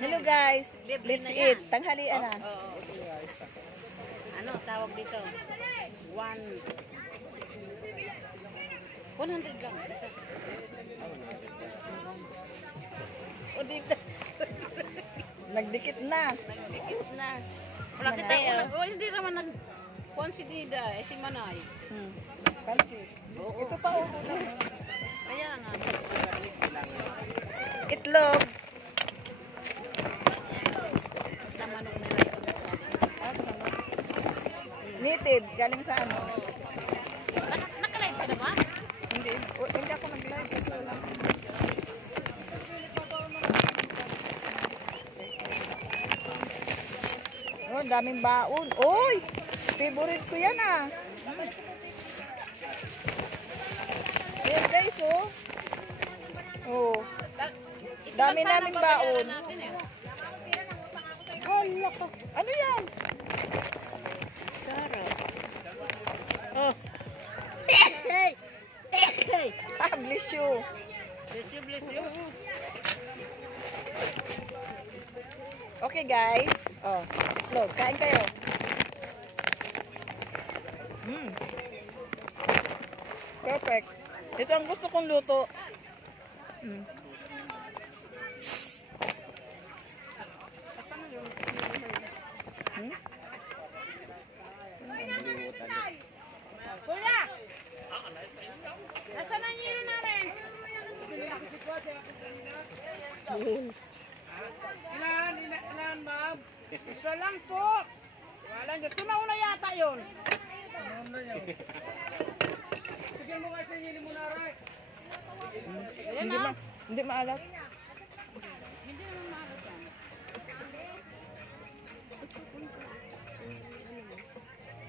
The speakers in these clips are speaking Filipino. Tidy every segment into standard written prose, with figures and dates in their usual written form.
Hello guys, let's eat. Tanghalian na. Ano tawag dito? 100 lang. Isa. O dito. Nagdikit na. Nagdikit na. Wala kita ko. Hindi naman nag-consider si Manay. Pansit. Ito pa oh. Kaya nga. Itlog. Sa manok nila. Native, galing sa ano? Nakalive ka na ba? Hindi. Hindi ako nag-live. Oh, daming baon. Oy! Favorite ko yan ah. Ayan guys oh. Oh. Dami namin baon. Hala ka. Ano yan? Oh. Hey! Hey! Ah, bless you. Bless you. Okay guys. Oh, itlog. Kain kayo. Perfect. Ito ang gusto kong luto. Kuya! Nasaan ang hilo namin? Ilan, ma'am? Isa lang po. Wala nyo. Tunauna yata yun. Tunauna yun. Bigyan mo nga sa hili mo na, Ray. Hindi maalat. Hindi naman maalat yan.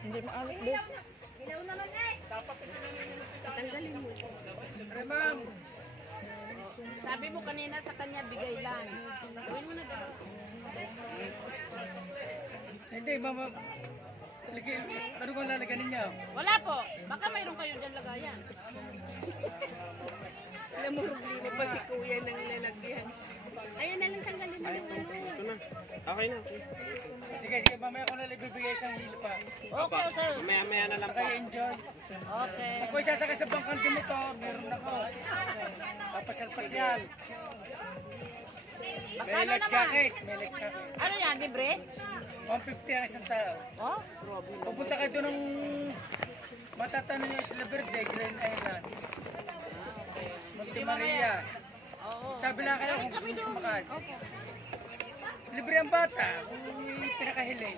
Hindi maalat din. Tanggalin mo. Ray, ma'am. Sabi mo kanina sa kanya bigay lang. Gawin mo na daw. Hindi, mama. Ano kung lalagyan ninyo? Wala po. Baka mayroon kayo dyan lagayan. Alam mo, problema pa si kuya ng lalagyan. Ayun na lang tanggalin mo yung ano. Ito na. Okay na. Sige, mamaya ko na bibigay isang hili pa. Okay, sir. Maya na lang po. Kaya enjoy. Okay. Ako isasakay sa bangkang mo to, meron ako. Papasyal-pasyal. May light jacket. Ano yan, libre? 150 ang isang tao. Oh? Pupunta kayo doon ng matatanong nyo Isla Verde, Grand Island. Monte Maria. Sabi lang kayo kung gusto nyo sumakay. Libre ang bata kung pinakahiling.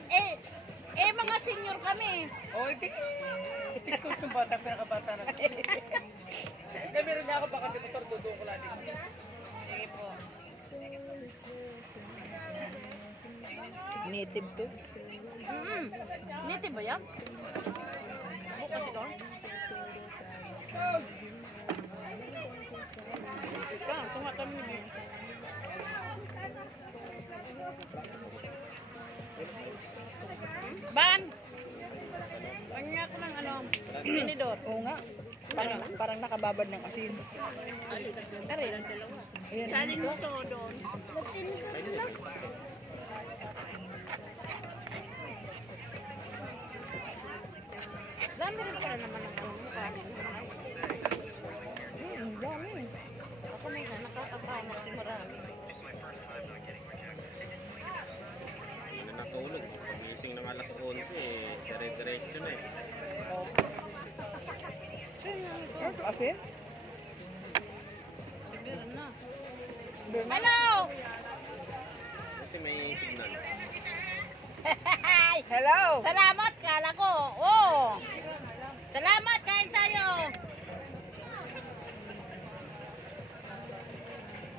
Mga senior kami. O, i-discount yung bata, pinakabata na. Hindi, meron niya ako baka di motor, doon ko lang dito. Sige po. Native to. Native ba yan? Bukas ito? Ika, tunga kami. Ban! Kanya ko ng ano, tinidor. Oo nga. Parang nakababad ng asin. Tari lang dalawa. Salin mo to doon. Dami rin pala naman ang ano mo kanin. Dami. Ako na nga, nakakakamak yung marami. Hindi na natulog. Pagising ng alas 11 dire-diretso na eh. Ito asin? Sibir na. Hello! Kasi may signal. Hello! Salamat, kala ko. Oh! Salamat, kain tayo.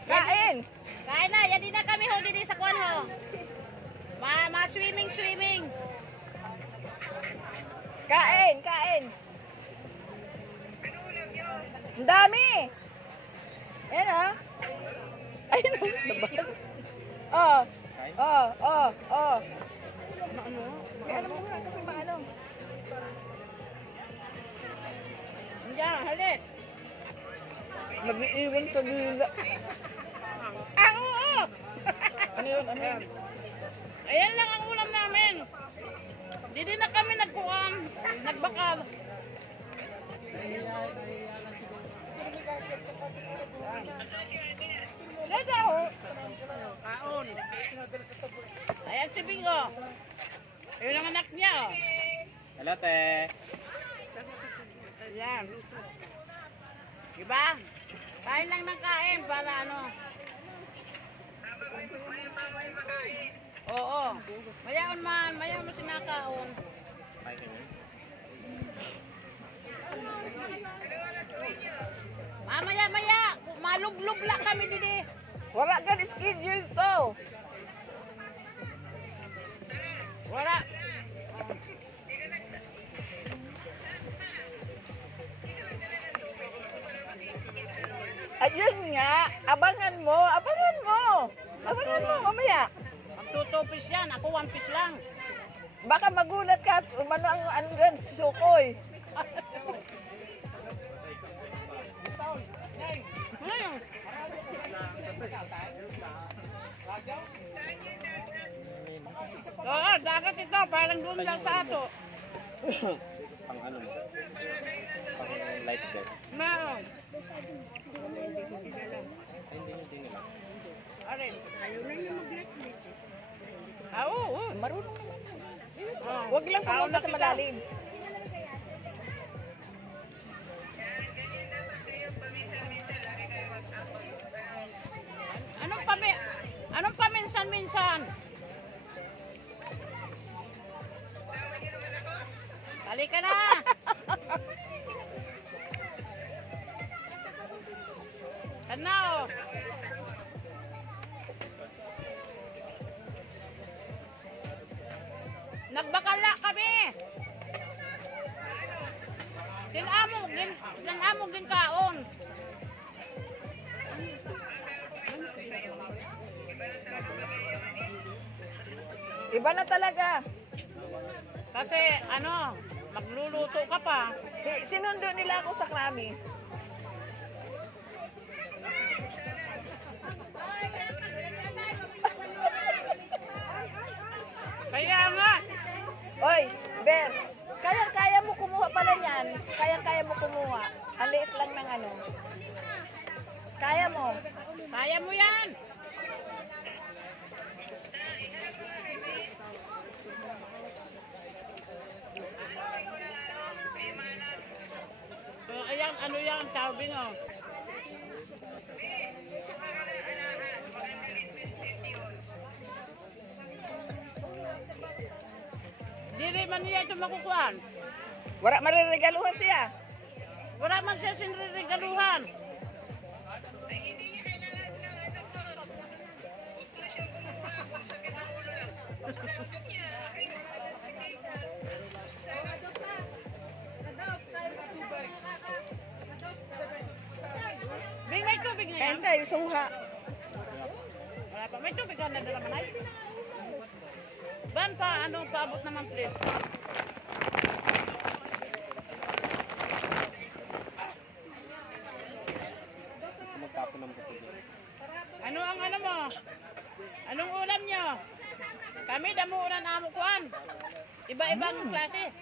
Kain! Kain na, yan din na kami ho din sa kwan ho. Swimming. Kain! Kain! Ang dami! Ayan ah. Ayun ah. Nabal. Oh. Ano? Kaya alam mo nga kasi maano. Diyan, halit. Nag-iiwan sa dila. Oo! Ano ngayon, ano? Ayan lang ang ulam namin. Di din na kami nagkuhan, nagbakal. Leda ho. Kaon. Ayan si Bingo. Ayun ang anak niya oh. Hello, te. Ayan. Diba? Kain lang ng kain para ano. Oo. Mayaon man. Mayaon mo sinakaon. Kain ka niyan. Maya. Malublog lang kami didi. Wala ka schedule to. Wala. Ayun nga, abangan mo mamaya. Ang 2 piece yan. Ako 1 piece lang. Baka magulat ka at umano ang andyan, sukoy. Hmm. Oo, dagat ito. Parang doon lang sa ato. Pang ano mo? Pang light vest. Meron. Ay, hindi nila. Arin. Ayaw na niya mag-netflix. Oo. Marunong naman. Oh. Huwag lang pumunta sa malalim. Anong paminsan-minsan? Halika na! Kana oh! Nagbakala kami! Kinamo ginkaon. Iba na talaga. Kasi ano, magluluto ka pa. Sinundo nila ako sa Krami. Kaya nga, Oy, Ber, kaya mo kumuha pala niyan. Kaya mo kumuha. Ang liit lang ng ano. Kaya mo. kaya mo yan. So, ayan, ano yan, carving oh. Di rin man niya ito makukuhan. Wala mariregaluhan siya. Wala man siya sinrigaluhan. Bing, may tubig na yan. Kain tayo, suha. Wala pa. May tubig ka na dala man ay. Ban pa, ano, paabot naman please. Magtapon ng buto dyan. Ano ang ano mo? Anong ulam nyo? Kami damuunan amo kuan. Iba-ibang klase.